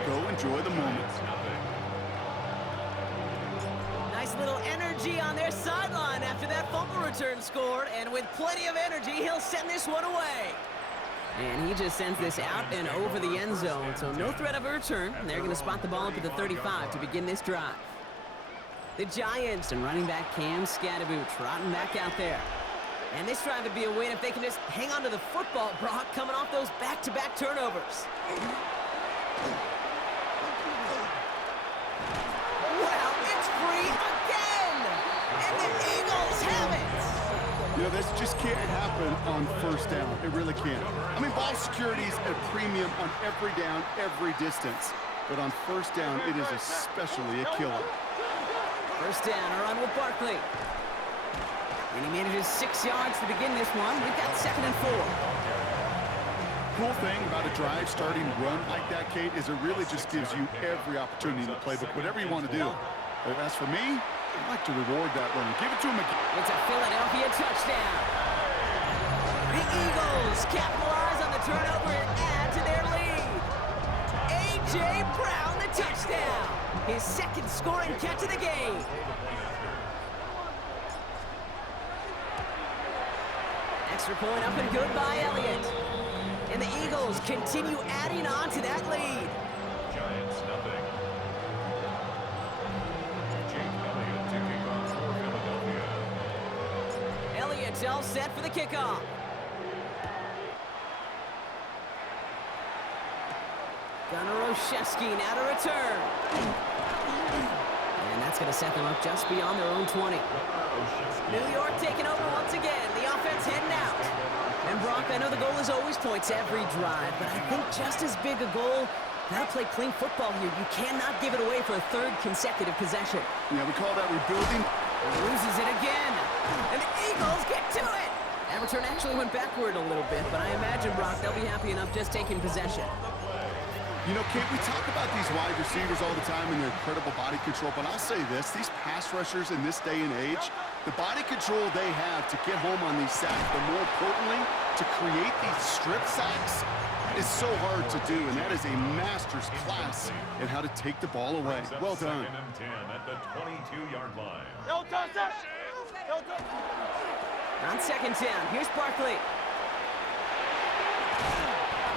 just go enjoy the moment. Nice little energy on their sideline after that fumble return scored, and with plenty of energy, he'll send this one away. And he just sends this out and over the end zone, so no threat of a return. They're going to spot the ball up at the 35 to begin this drive. The Giants and running back Cam Scadaboo trotting back out there. And this drive would be a win if they can just hang on to the football, Brock, coming off those back-to-back turnovers. Wow, it's free again! And the Eagles have it! You know, this just can't happen on first down. It really can't. I mean, ball security is a premium on every down, every distance. But on first down, it is especially a killer. First down, a run with Barkley. And he manages 6 yards to begin this one. We've got 2nd and 4. Cool thing about a drive starting run like that, Kate, is it really just gives you every opportunity in the playbook, whatever you want to do. But as for me, I'd like to reward that run. Give it to him again. It's a Philadelphia touchdown. The Eagles capitalize on the turnover and add to their lead. A.J. Brown, the touchdown. His 2nd scoring catch of the game. Extra point up and good by Elliott. And the Eagles continue adding on to that lead. Giants nothing. Jake Elliott to kick off for Philadelphia. Elliott's all set for the kickoff. Gunnar Olszewski now to return. And that's going to set them up just beyond their own 20. New York taking over once again. The offense heading out. And Brock, I know the goal is always points every drive, but I think just as big a goal, gotta play clean football here. You cannot give it away for a 3rd consecutive possession. Yeah, we call that rebuilding. Loses it again. And the Eagles get to it. That return actually went backward a little bit, but I imagine, Brock, they'll be happy enough just taking possession. You know, Kate, we talk about these wide receivers all the time and their incredible body control, but I'll say this, these pass rushers in this day and age, the body control they have to get home on these sacks, but more importantly, to create these strip sacks is so hard to do, and that is a master's class in how to take the ball away. Well done. 2nd and 10 at the 22-yard line. On 2nd down, here's Barkley.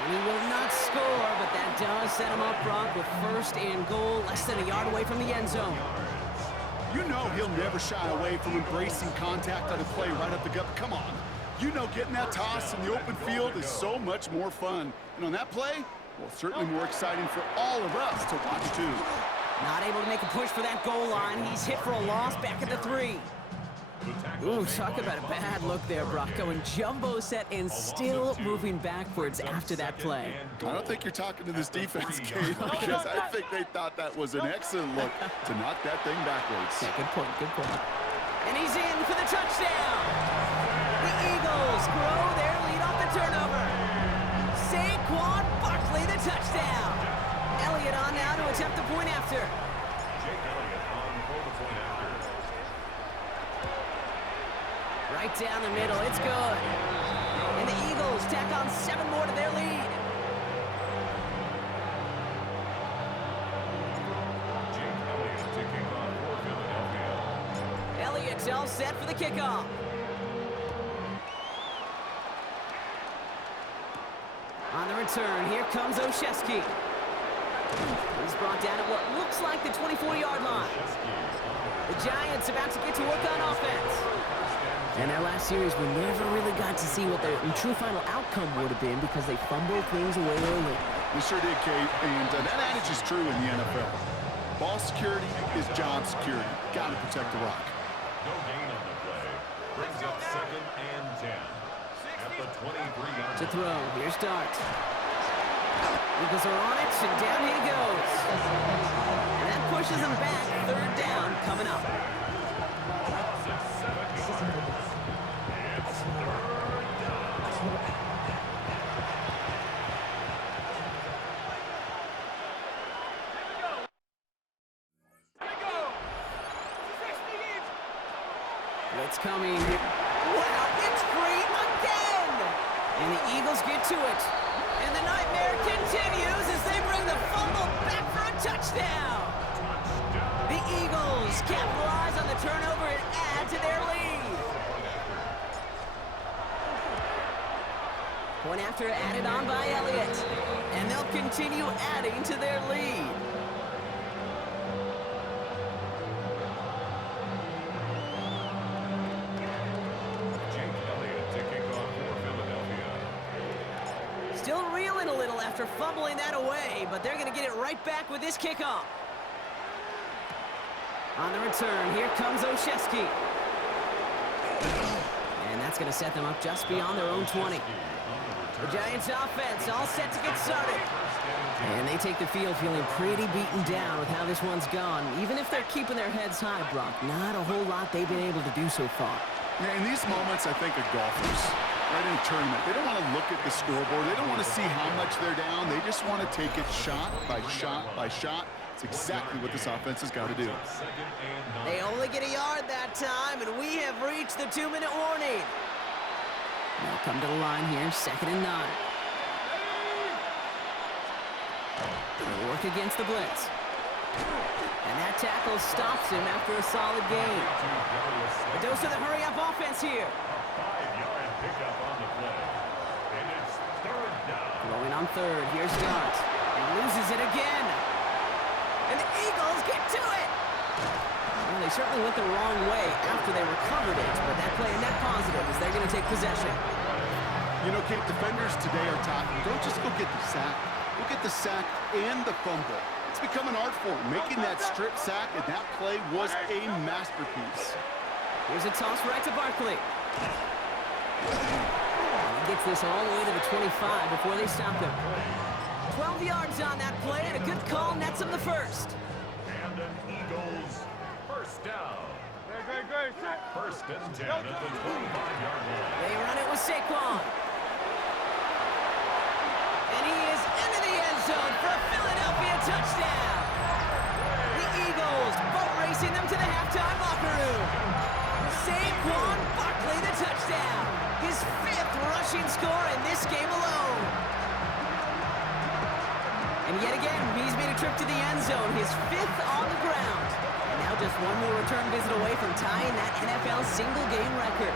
And he will not score, but that does set him up, Brock, with 1st and goal, less than a yard away from the end zone. You know he'll never shy away from embracing contact on a play right up the gut. Come on. You know getting that toss in the open field is so much more fun. And on that play, well, certainly more exciting for all of us to watch, too. Not able to make a push for that goal line. He's hit for a loss back at the 3. Ooh, talk about a bad look there, Brock. Going jumbo set and still moving backwards after that play. I don't think you're talking to this defense, Kate, because I think they thought that was an excellent look to knock that thing backwards. Yeah, good point, good point. And he's in for the touchdown. The Eagles grow their lead off the turnover. Saquon Barkley, the touchdown. Elliott on now to attempt the point after. Jake Elliott on for the point after. Right down the middle, it's good. And the Eagles tack on 7 more to their lead. Jake Elliott to kick off for Philadelphia. Elliott's all set for the kickoff. On the return, here comes Olszewski. He's brought down at what looks like the 24-yard line. The Giants about to get to work on offense. In our last series, we never really got to see what the true final outcome would have been because they fumbled things away early. We sure did, Kate, and that adage is true in the NFL. Ball security is job security. Got to protect the rock. No gain on the play. Brings up 2nd and 10 at the 23-yard To throw, here's Dart. Eagles are on it, and down he goes. And that pushes them back. 3rd down coming up. It's coming. Wow, it's free again! And the Eagles get to it. And the nightmare continues as they bring the fumble back after added on by Elliott. And they'll continue adding to their lead. Still reeling a little after fumbling that away, but they're going to get it right back with this kickoff. On the return, here comes Olszewski. And that's going to set them up just beyond their own 20. The Giants offense all set to get started. And they take the field feeling pretty beaten down with how this one's gone. Even if they're keeping their heads high, Brock, not a whole lot they've been able to do so far. Yeah, in these moments, I think of golfers, right in a tournament. They don't want to look at the scoreboard. They don't want to see how much they're down. They just want to take it shot by shot by shot. It's exactly what this offense has got to do. They only get a yard that time, and we have reached the 2-minute warning. They'll come to the line here, 2nd and 9. They'll work against the blitz. And that tackle stops him after a solid gain. A dose of the hurry-up offense here. Going on 3rd, here's Gart. He loses it again. And the Eagles get to it. Well, they certainly went the wrong way after they recovered it, but that play a net positive as they're going to take possession. You know, Kate, defenders today are taught, don't just go get the sack. Go get the sack and the fumble. It's become an art form, making that strip sack, and that play was a masterpiece. Here's a toss right to Barkley. He gets this all the way to the 25 before they stop him. 12 yards on that play, and a good call nets him the first. And an Eagles first down. First and 10 at the 25-yard line. They run it with Saquon. And he is into the end zone for a Philadelphia touchdown. The Eagles boat racing them to the halftime locker room. Saquon Barkley the touchdown. His 5th rushing score in this game alone. And yet again, he's made a trip to the end zone, his 5th on the ground. And now just one more return visit away from tying that NFL single-game record.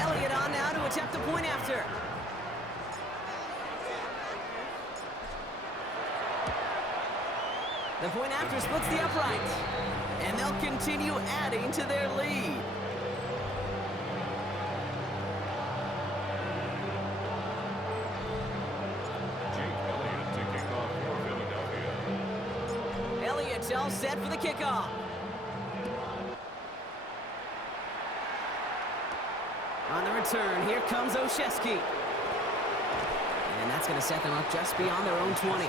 Elliott on now to attempt the point after. The point after splits the upright. And they'll continue adding to their lead. Elliott's all set for the kickoff. On the return, here comes Olszewski. And that's going to set them up just beyond their own 20.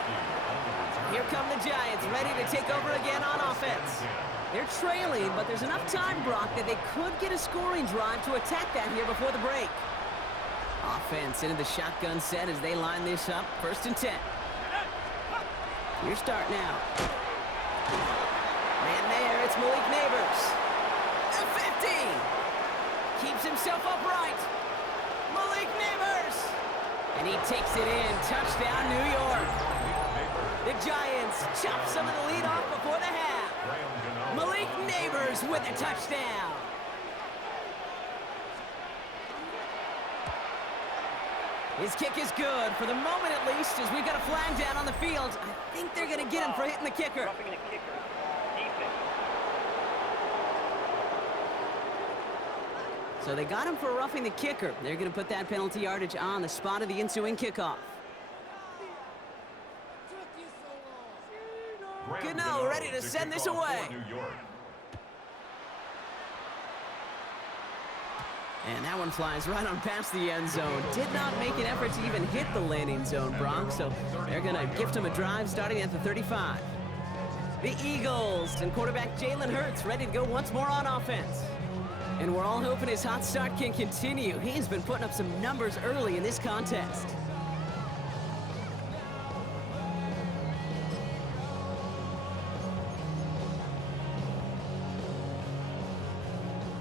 Here come the Giants, ready to take over again on offense. They're trailing, but there's enough time, Brock, that they could get a scoring drive to attack that here before the break. Offense into the shotgun set as they line this up, 1st and 10. Your start now. And there, it's Malik Neighbors. The 50. Keeps himself upright. Malik Neighbors. And he takes it in. Touchdown, New York. The Giants chop some of the lead off before the half. Malik Neighbors with a touchdown. His kick is good, for the moment at least, as we've got a flag down on the field. I think they're going to get him for hitting the kicker. So they got him for roughing the kicker. They're going to put that penalty yardage on the spot of the ensuing kickoff. Gano ready to send this away. And that one flies right on past the end zone. Did not make an effort to even hit the landing zone, Brock, so they're going to gift him a drive starting at the 35. The Eagles and quarterback Jalen Hurts ready to go once more on offense. And we're all hoping his hot start can continue. He's been putting up some numbers early in this contest.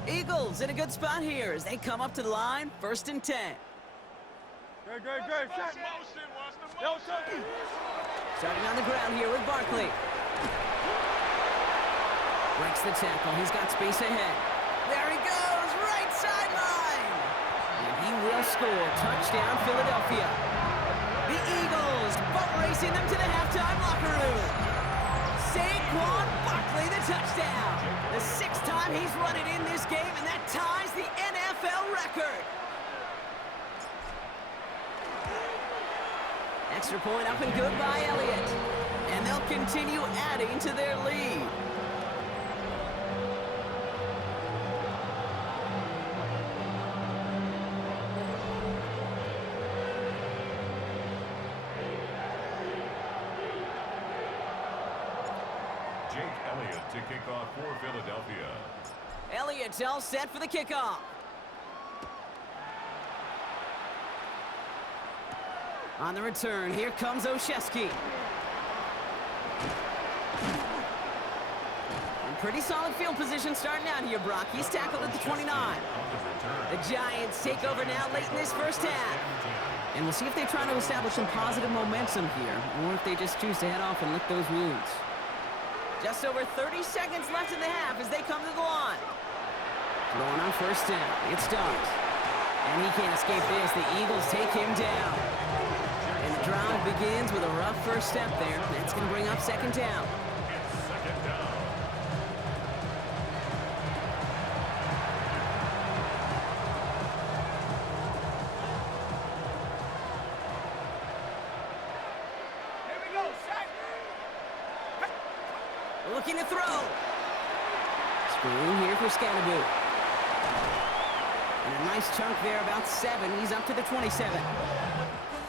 Eagles in a good spot here as they come up to the line, 1st and 10. Good. Starting on the ground here with Barkley. Breaks the tackle. He's got space ahead. There he goes, right sideline. And he will score. Touchdown, Philadelphia. The Eagles boat racing them to the halftime locker room. Saquon Barkley, the touchdown. The 6th time he's run it in this game, and that ties the NFL record. Extra point up and good by Elliott. And they'll continue adding to their lead. To kick off for Philadelphia. Elliott's all set for the kickoff. On the return, here comes Olszewski. In pretty solid field position starting out here, Brock. He's tackled at the 29. The Giants take over now late in this first half. And we'll see if they try to establish some positive momentum here, or if they just choose to head off and lick those wounds. Just over 30 seconds left in the half as they come to the line. Throwing on first down. It's Douglas. And he can't escape this. The Eagles take him down. And the drive begins with a rough first step there. That's going to bring up second down. It's second down. Here we go, set. Looking to throw. Screen here for Scatterboot. And a nice chunk there, about 7. He's up to the 27.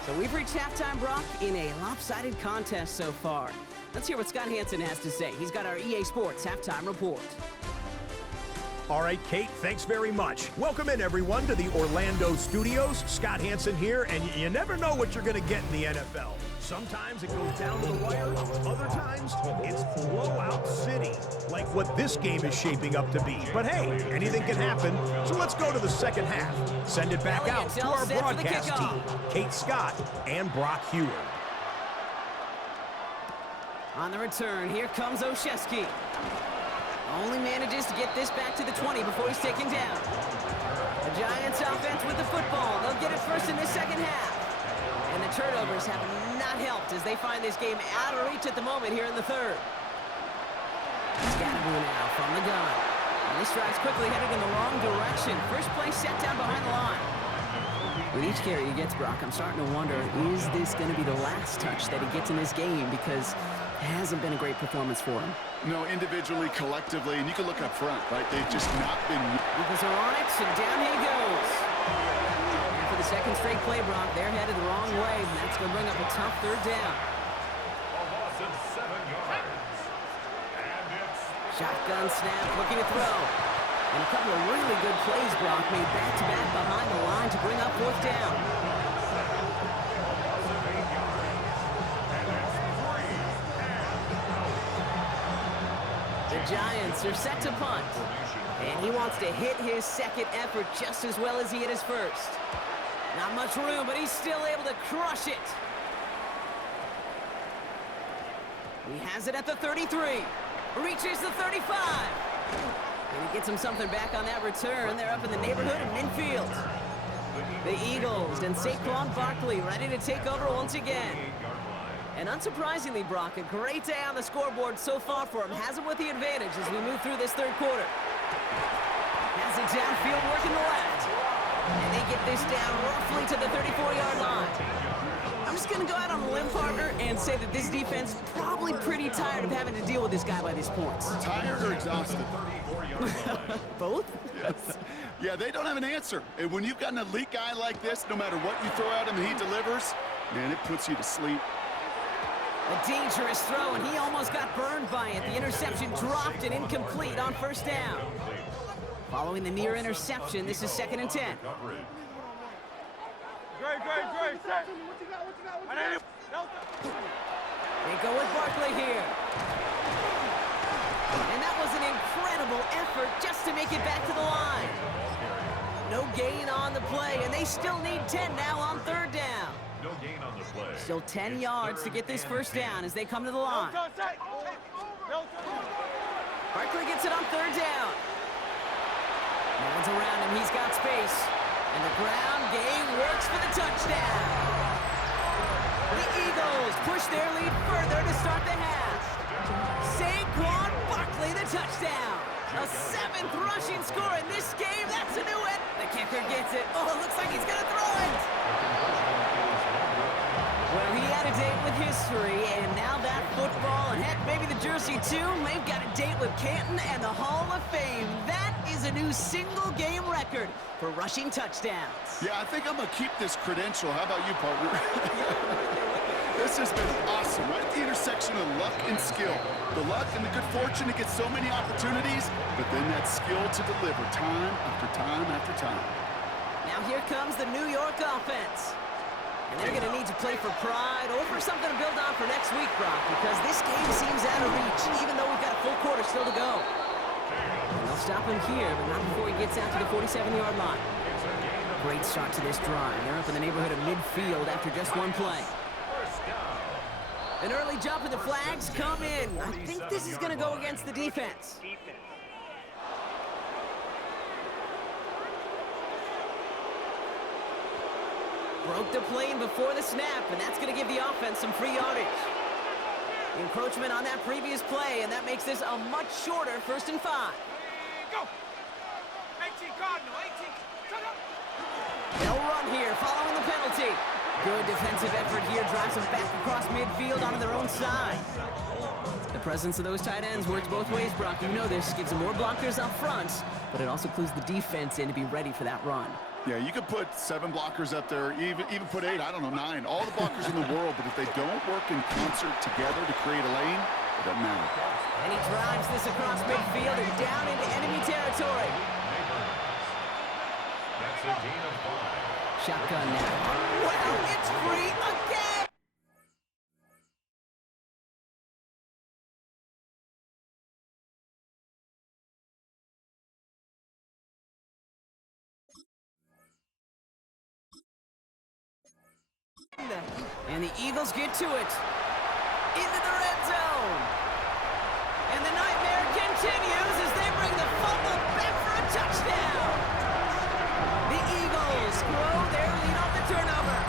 So we've reached halftime, Brock, in a lopsided contest so far. Let's hear what Scott Hansen has to say. He's got our EA Sports halftime report. All right, Kate, thanks very much. Welcome in, everyone, to the Orlando studios. Scott Hansen here, and you never know what you're going to get in the NFL. Sometimes it goes down to the wire. Other times, it's blowout city, like what this game is shaping up to be. But hey, anything can happen, so let's go to the second half. Send it back out to our broadcast team, Kate Scott and Brock Heward. On the return, here comes Olszewski. Only manages to get this back to the 20 before he's taken down. The Giants offense with the football. They'll get it first in the second half. And the turnovers have not helped as they find this game out of reach at the moment here in the third. Scatterboot now from the gun. And this drive's quickly headed in the wrong direction. First play set down behind the line. With each carry he gets, Brock, I'm starting to wonder, is this going to be the last touch that he gets in this game? Because it hasn't been a great performance for him. No, individually, collectively, and you can look up front, right? They've just not been... Eagles are on it, and down he goes. And for the second straight play, Brock, they're headed the wrong way, and that's going to bring up a tough third down. A loss of 7 yards. And it's... Shotgun snap, looking to throw. And a couple of really good plays, Brock, made back-to-back behind the line to bring up fourth down. The Giants are set to punt. And he wants to hit his second effort just as well as he hit his first. Not much room, but he's still able to crush it. He has it at the 33. Reaches the 35. And he gets him something back on that return. They're up in the neighborhood of midfield. The Eagles and Saquon Barkley ready to take over once again. And unsurprisingly, Brock, a great day on the scoreboard so far for him. Has him with the advantage as we move through this third quarter. Has it downfield, working the left. And they get this down roughly to the 34-yard line. I'm just going to go out on a limb, partner, and say that this defense is probably pretty tired of having to deal with this guy by this point. Tired or exhausted? Both? Yes. Yeah, they don't have an answer. And when you've got an elite guy like this, no matter what you throw at him and he delivers, man, it puts you to sleep. A dangerous throw, and he almost got burned by it. The interception dropped and incomplete on first down. Following the near interception, this is 2nd and 10. Great, set. They go with Barkley here. And that was an incredible effort just to make it back to the line. No gain on the play, and they still need 10 now on third down. No gain on the play. Still 10 yards to get this first down as they come to the line. Barkley gets it on third down. No one's around him. He's got space. And the ground game works for the touchdown. The Eagles push their lead further to start the half. Saquon Barkley, the touchdown. A 7th rushing score in this game. That's a new one. The kicker gets it. Oh, it looks like he's going to throw it. Well, he had a date with history, and now that football, and heck, maybe the jersey too, they've got a date with Canton and the Hall of Fame. That is a new single-game record for rushing touchdowns. Yeah, I think I'm going to keep this credential. How about you, partner? This has been awesome, right at the intersection of luck and skill. The luck and the good fortune to get so many opportunities, but then that skill to deliver time after time after time. Now here comes the New York offense. And they're going to need to play for pride or for something to build on for next week, Brock, because this game seems out of reach, even though we've got a full quarter still to go. And they'll stop him here, but not before he gets out to the 47-yard line. Great start to this drive. They're up in the neighborhood of midfield after just one play. An early jump and the flags come in. I think this is going to go against the defense. Broke the plane before the snap, and that's going to give the offense some free yardage. Encroachment on that previous play, and that makes this a much shorter 1st and 5. Go! 18 Cardinal, 18. Shut up! They'll run here, following the penalty. Good defensive effort here, drives them back across midfield onto their own side. The presence of those tight ends works both ways, Brock. You know this. Gives them more blockers up front, but it also clues the defense in to be ready for that run. Yeah, you could put 7 blockers up there, even put 8, I don't know, 9. All the blockers in the world, but if they don't work in concert together to create a lane, it doesn't matter. And he drives this across midfield and down into enemy territory. That's a gain of 5. Shotgun now. Wow, it's free again! And the Eagles get to it. Into the red zone. And the nightmare continues as they bring the fumble back for a touchdown. The Eagles grow their lead off the turnover.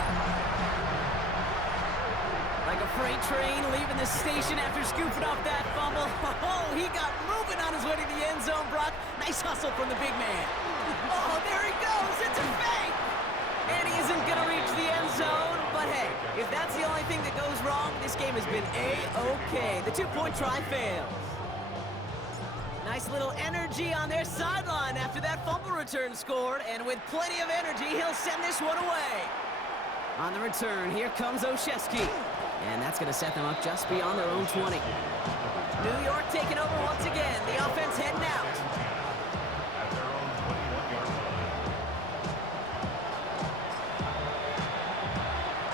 Like a freight train leaving the station after scooping off that fumble. Oh, he got moving on his way to the end zone, Brock. Nice hustle from the big man. Oh, there he goes. It's a fake. And he isn't going to reach the end zone. But hey, if that's the only thing that goes wrong, this game has been A-OK. The 2-point try fails. Nice little energy on their sideline after that fumble return scored. And with plenty of energy, he'll send this one away. On the return, here comes Olszewski. And that's going to set them up just beyond their own 20. New York taking over once again. The offense heading out. At their own 21-yard line.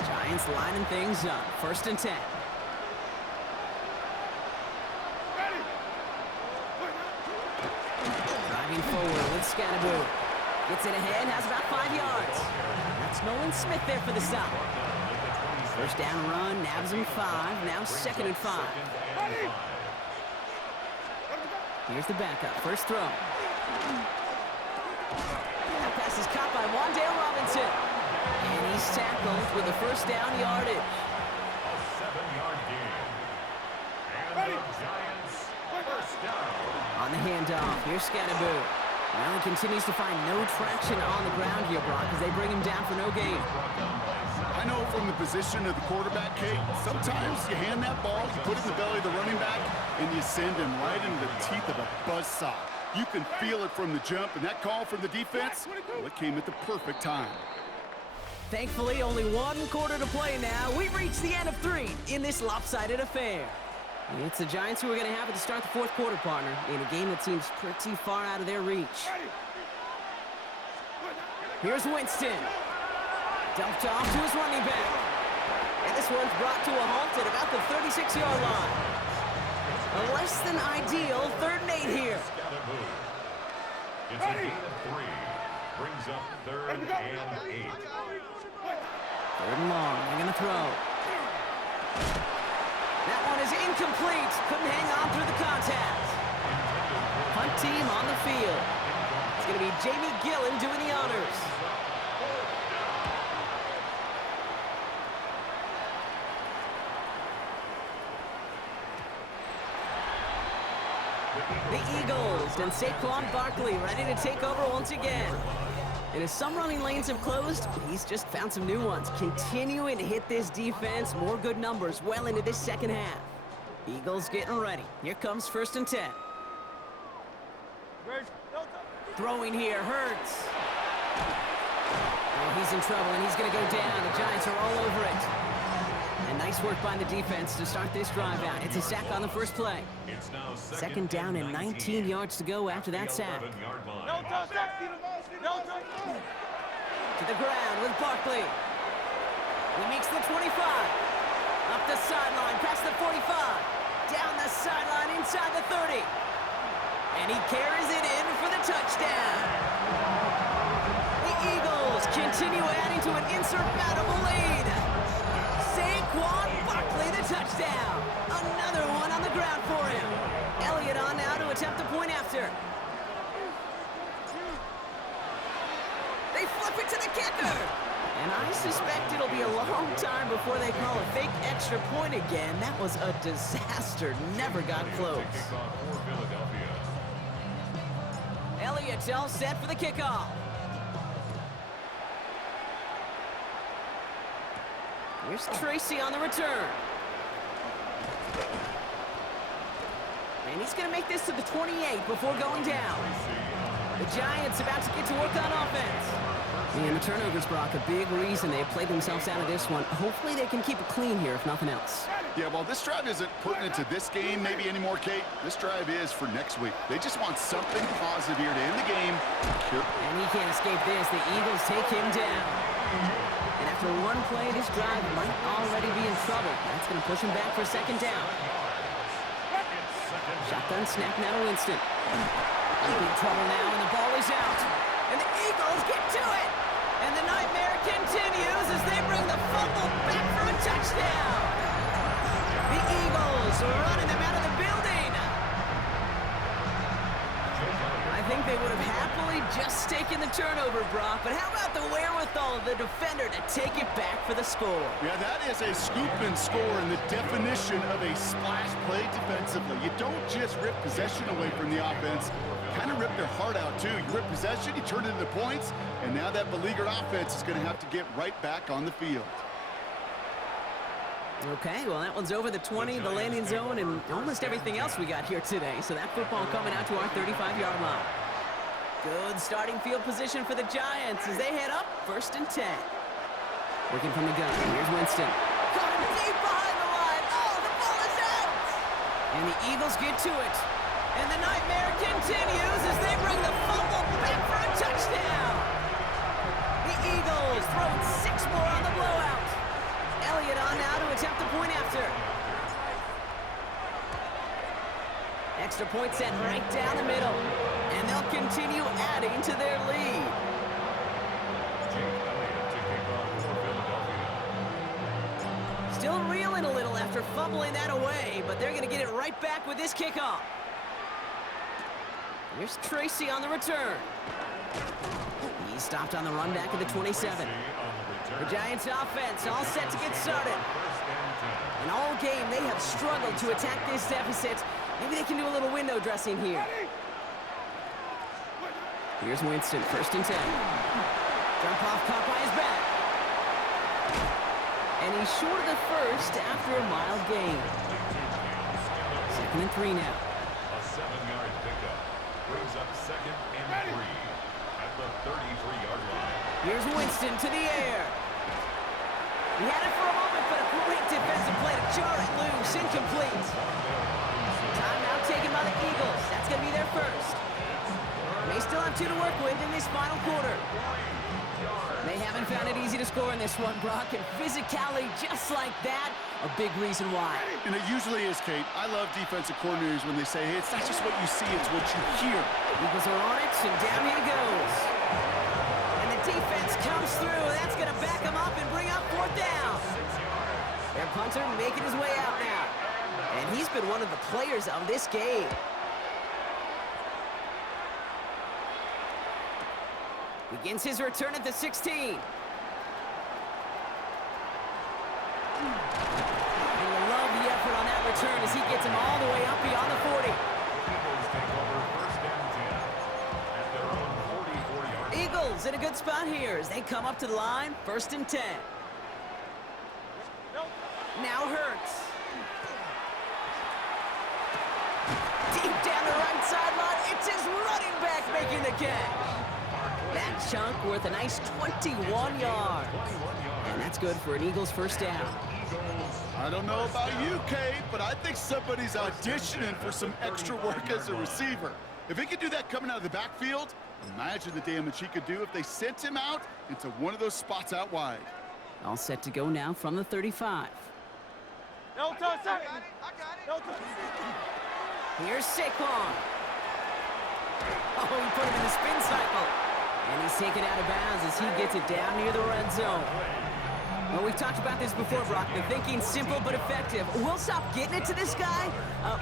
Giants lining things up. 1st and 10. Driving forward with Scatterboot. Gets it ahead, has about 5 yards. That's Nolan Smith there for the stop. 1st down run, nabs him 5. Now 2nd and 5. Here's the backup. 1st throw. That pass is caught by Wan'Dale Robinson. And he's tackled with a 1st down yardage. A 7-yard gain. And the Giants 1st down. On the handoff, here's Scatterboot. Well, he continues to find no traction on the ground here, Brock, as they bring him down for no gain. I know from the position of the quarterback, Kate, sometimes you hand that ball, you put it in the belly of the running back, and you send him right into the teeth of a buzzsaw. You can feel it from the jump, and that call from the defense, well, it came at the perfect time. Thankfully, only 1 quarter to play now. We've reached the end of 3 in this lopsided affair. It's the Giants who are going to have it to start the 4th quarter, partner, in a game that seems pretty far out of their reach. Here's Winston. Dumped off to his running back. And this one's brought to a halt at about the 36-yard line. A less than ideal 3rd and 8 here. It's a gain of 3. Brings up 3rd and 8. 3rd and long. They're going to throw. That one is incomplete. Couldn't hang on through the contact. punt team on the field. It's going to be Jamie Gillen doing the honors. The Eagles and Saquon Barkley ready to take over once again. And as some running lanes have closed, he's just found some new ones. Continuing to hit this defense, more good numbers well into this second half. Eagles getting ready. Here comes 1st and 10. Throwing here, Hurts. Oh, he's in trouble, and he's going to go down. The Giants are all over it. And nice work by the defense to start this drive out. It's a sack on the first play. It's now Second down and 19 yards to go after that sack. To the ground with Barkley. He makes the 25. Up the sideline, past the 45. Down the sideline, inside the 30. And he carries it in for the touchdown. The Eagles continue adding to an insurmountable lead. Saquon Barkley, the touchdown. Another one on the ground for him. Elliott on now to attempt the point after. They flip it to the kicker. And I suspect it'll be a long time before they call a fake extra point again. That was a disaster. Never got close. Elliott's all set for the kickoff. Here's Tracy on the return. And he's going to make this to the 28 before going down. The Giants about to get to work on offense. And the turnovers, Brock, a big reason they played themselves out of this one. Hopefully they can keep it clean here, if nothing else. Yeah, well, this drive isn't pertinent to this game maybe anymore, Kate. This drive is for next week. They just want something positive here to end the game. And he can't escape this. The Eagles take him down. And after one play, this drive might already be in trouble. That's going to push him back for second down. Shotgun snap now to Winston. In big trouble now, and the ball is out. And the Eagles get to it. And the nightmare continues as they bring the fumble back for a touchdown. The Eagles running them out of the building. I think they would have happily just taken the turnover, Brock, but how about the wherewithal of the defender to take it back for the score? Yeah, that is a scoop and score in the definition of a splash play defensively. You don't just rip possession away from the offense, kind of rip their heart out too. You rip possession, you turn it into points, and now that beleaguered offense is going to have to get right back on the field. Okay, well, that one's over the 20, the landing zone, and almost everything else we got here today. So that football coming out to our 35-yard line. Good starting field position for the Giants as they head up 1st and 10. Working from the gun. Here's Winston. Coming deep behind the line. Oh, the ball is out! And the Eagles get to it. And the nightmare continues as they bring the fumble back for a touchdown. The Eagles throwing 6 more on the blowout. Elliott on now to attempt the point after. Extra point set right down the middle. And they'll continue adding to their lead. Still reeling a little after fumbling that away, but they're going to get it right back with this kickoff. Here's Tracy on the return. He stopped on the run back of the 27. The Giants offense all set to get started. And all game they have struggled to attack this deficit. Maybe they can do a little window dressing here. Here's Winston, 1st and 10. Jump off caught by his back. And he's short of the first after a mild gain. 2nd and 3 now. A 7-yard pickup brings up 2nd and 3 at the 33-yard line. Here's Winston to the air. He had it for a moment, but a great defensive play to jar it loose, incomplete. Timeout taken by the Eagles. That's going to be their first. They still have 2 to work with in this final quarter. They haven't found it easy to score in this one, Brock, and physicality just like that, a big reason why. And it usually is, Kate. I love defensive coordinators when they say, hey, it's not just what you see, it's what you hear. Eagles are on it, and down he goes. And the defense comes through. That's going to back him up and bring up 4th down. Their punter making his way out now. And he's been one of the players of this game. Begins his return at the 16. And you love the effort on that return as he gets him all the way up beyond the 40. Eagles take over first and 10 at their own 44-yard line. Eagles in a good spot here as they come up to the line, first and 10. Now Hurts. Deep down the right sideline, it's his running back making the catch. That chunk worth a nice 21 yards. And that's good for an Eagles first down. I don't know about you, Kate, but I think somebody's auditioning for some extra work as a receiver. If he could do that coming out of the backfield, imagine the damage he could do if they sent him out into one of those spots out wide. All set to go now from the 35. No touch, I got it. No touch. Here's Saquon. Oh, he put him in the spin cycle. And he's taken out of bounds as he gets it down near the red zone. Well, we've talked about this before, Brock. The thinking's simple but effective. We'll stop getting it to this guy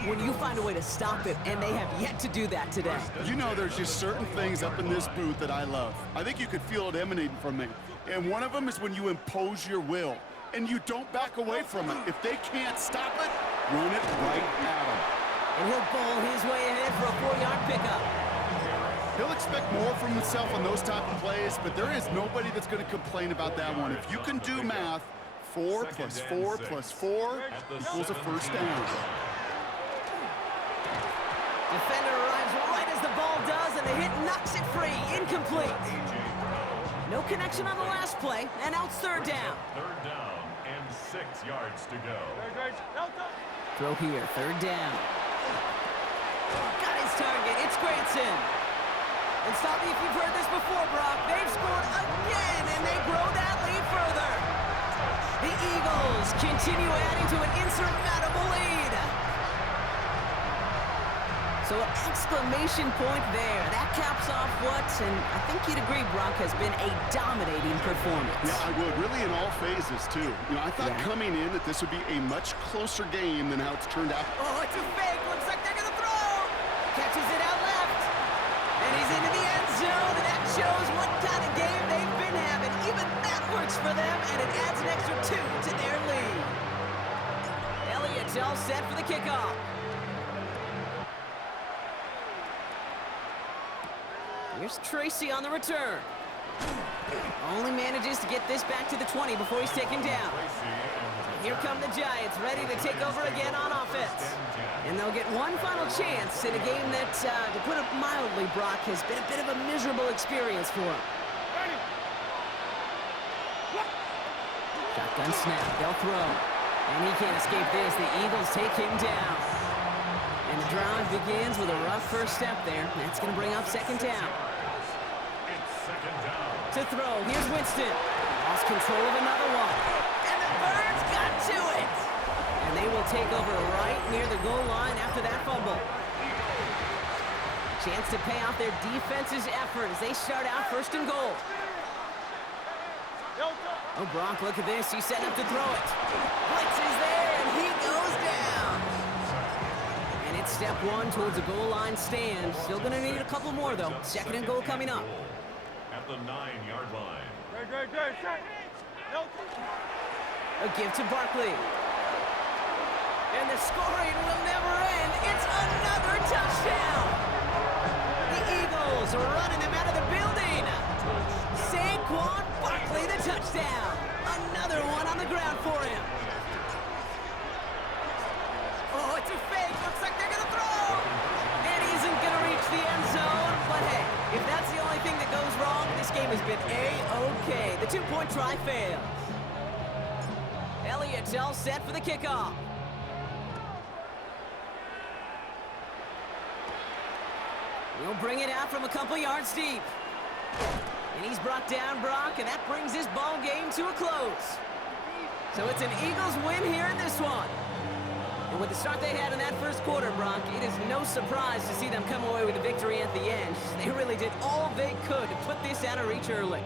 when you find a way to stop it, and they have yet to do that today. You know, there's just certain things up in this booth that I love. I think you could feel it emanating from me. And one of them is when you impose your will, and you don't back away from it. If they can't stop it, run it right at them. And he'll bowl his way ahead for a 4-yard pickup. He'll expect more from himself on those type of plays, but there is nobody that's going to complain about that one. If you can do math, 4 plus 4 plus 4 equals a first down. Defender arrives right as the ball does, and the hit knocks it free. Incomplete. No connection on the last play, and out third down. Third down and 6 yards to go. Throw here, third down. Got his target, it's Granson. And stop me if you've heard this before, Brock. They've scored again, and they grow that lead further. The Eagles continue adding to an insurmountable lead. So an exclamation point there. That caps off what, and I think you'd agree, Brock, has been a dominating performance. Yeah, I would. Really in all phases, too. You know, I thought coming in that this would be a much closer game than how it's turned out. Oh, it's a fake. Looks like they're going to throw. Catches it out left. And he's into the end zone, and that shows what kind of game they've been having. Even that works for them, and it adds an extra 2 to their lead. Elliott's all set for the kickoff. Here's Tracy on the return. Only manages to get this back to the 20 before he's taken down. Here come the Giants, ready to take over again on offense. And they'll get one final chance in a game that, to put it mildly, Brock, has been a bit of a miserable experience for him. Shotgun snap, they'll throw. And he can't escape this. The Eagles take him down. And the drive begins with a rough first step there. That's going to bring up second down. To throw, here's Winston. Lost control of another one. And the Birds got to it. And they will take over right near the goal line after that fumble. Chance to pay off their defense's effort as they start out first and goal. Oh, Brock, look at this. He's setting up to throw it. Blitz is there, and he goes down. And it's step 1 towards a goal line stand. Still going to need a couple more, though. Second and goal coming up. At the 9-yard line. A give to Barkley. And the scoring will never end. It's another touchdown. The Eagles are running them out of the building. Saquon Barkley, the touchdown. Another one on the ground for him. Oh, it's a fake. Looks like they're going to throw. And he isn't going to reach the end zone. But hey, if that's the only thing that goes wrong, this game has been A-OK. The 2-point try fails. Elliott's all set for the kickoff. He'll bring it out from a couple yards deep. And he's brought down, Brock, and that brings this ball game to a close. So it's an Eagles win here in this one. And with the start they had in that first quarter, Brock, it is no surprise to see them come away with a victory at the end. They really did all they could to put this out of reach early.